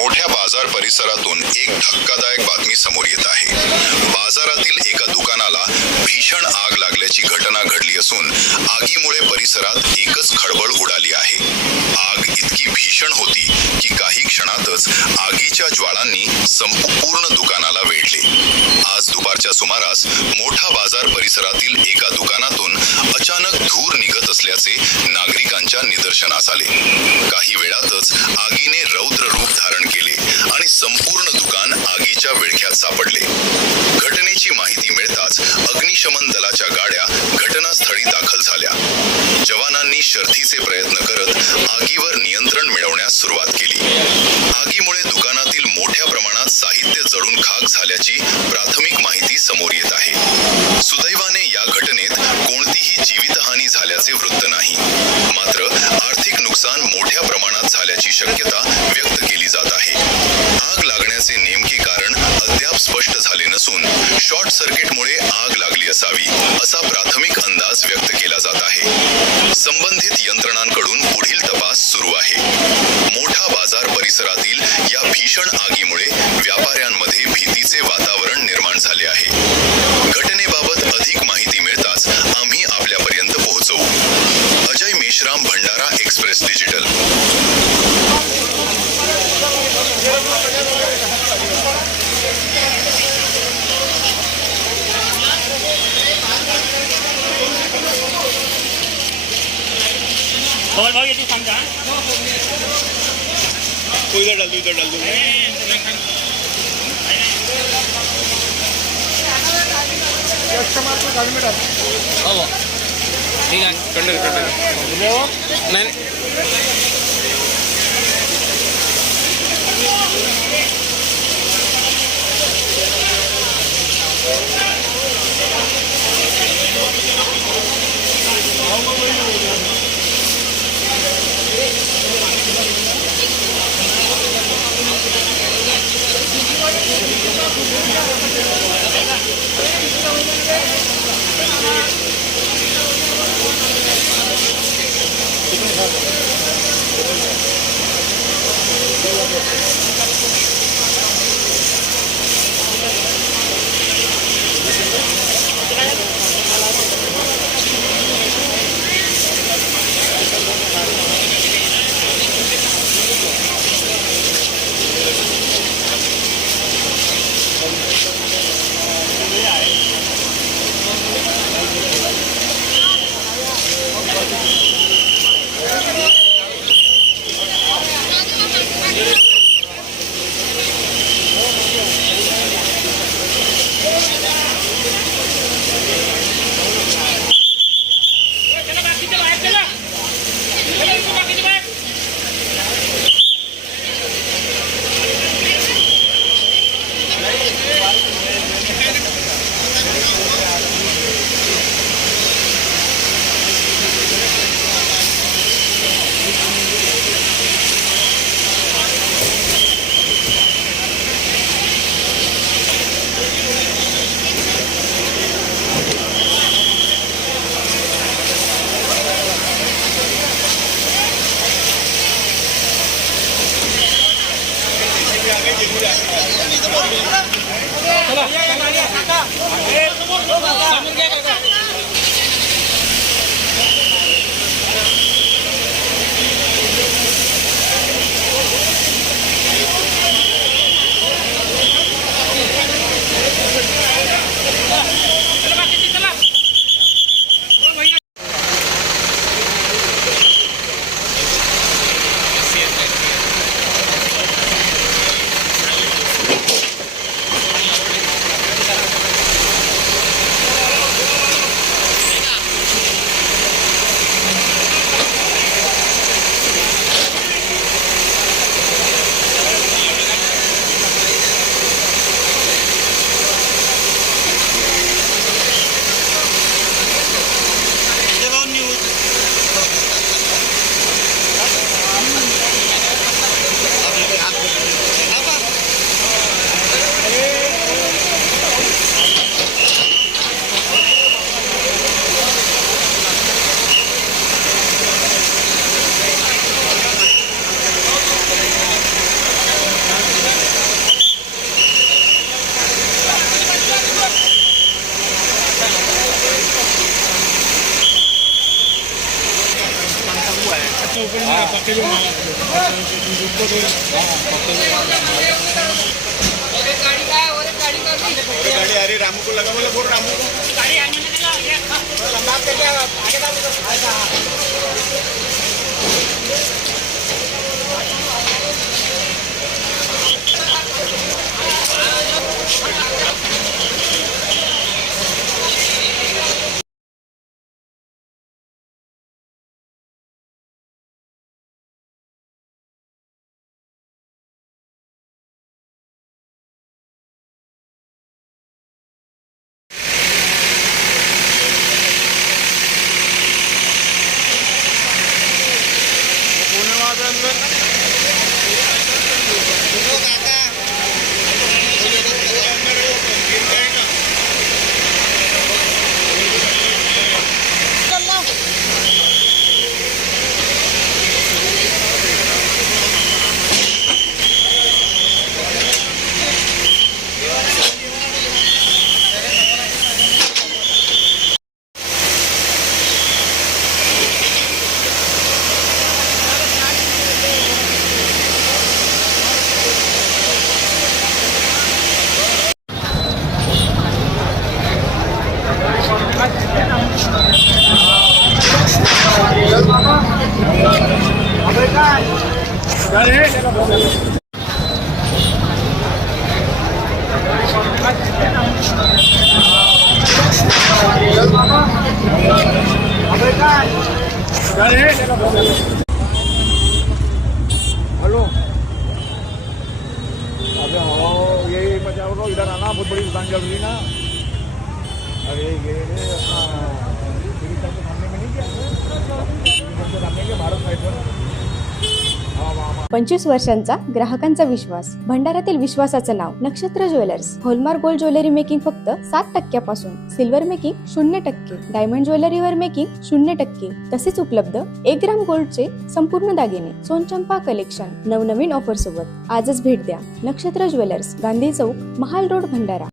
मोठ्या बाजार परिसरातून एक धक्कादायक बातमी समोर येत आहे। बाजारातील एका दुकानाला भीषण आग लागल्याची घटना घडली असून आगीमुळे परिसरात एकच खळबळ उडाली आहे। आग इतकी भीषण होती की काही क्षणातच आगीच्या ज्वाळांनी संपूर्ण दुकानाला वेढले। आज दुपारच्या सुमारास मोठा बाजार परिसरातील एका दुकानातून अचानक धूर निघत असल्याचे नागरिकांच्या निदर्शनास आले। काही वेळातच आगीने रौद्र रूप धारण केले आणि संपूर्ण दुकान आगीच्या विळख्यात सापडले। घटनेची माहिती मिळताच अग्निशमन दलाच्या गाड्या घटनास्थळी दाखल झाल्या। जवानांनी शर्थीचे प्रयत्न करत आगीवर नियंत्रण मिळवण्यास सुरुवात केली। आगीमुळे दुकानातील मोठ्या प्रमाणात साहित्य जळून खाक झाल्याची प्राथमिक माहिती समोर येत आहे। सुदैवाने या घटनेत कोणतीही जीवितहानी झाल्याचे वृत्त नाही, मात्र आर्थिक नुकसान मोठ्या प्रमाणात झाल्याची शक्यता व्यक्त केली जात आहे। आग लागण्याचे नेमके कारण अद्याप स्पष्ट झाले नसून शॉर्ट सर्किटमुळे आग लागली असावी असा प्राथमिक अंदाज व्यक्त केला जात आहे। संबंधित यंत्रणांकडून पुढील तपास सुरू आहे। मोठा बाजार परिसरातील या भीषण आगीमुळे व्यापाऱ्यांमध्ये भीतीचे वातावरण निर्माण झाले आहे। घटनेबाबत अधिक माहिती मिळताच आम्ही आपल्यापर्यंत पोहोचवू। Ajay Meshram, Bhandara express digital. भाई ये तू समझा इधर डाल दो गाड़ी में डाल। ठीक है नहीं गाड़ी आ रही रामू को लगा बोला बोल रामू को गाड़ी लंबा करके आगे हेलो अबे हो ये बचाओ को इधर आना बहुत बड़ी दुकान चल रही ना अरे ये सामने में नहीं क्या सामने के भारत साइड पर 25 वर्षांचा ग्राहकांचा विश्वास भंडारातील विश्वासाचं नाव नक्षत्र jewellers hallmark gold jewellery making फक्त 7% सिल्वर मेकिंग 0%, डायमंड ज्वेलरीवर मेकिंग 0%, तसेच उपलब्ध 1 ग्राम गोल्डचे संपूर्ण दागिने सोनचंपा कलेक्शन नवनवीन ऑफर सोबत आजच भेट द्या नक्षत्र ज्वेलर्स गांधी चौक महाल रोड भंडारा।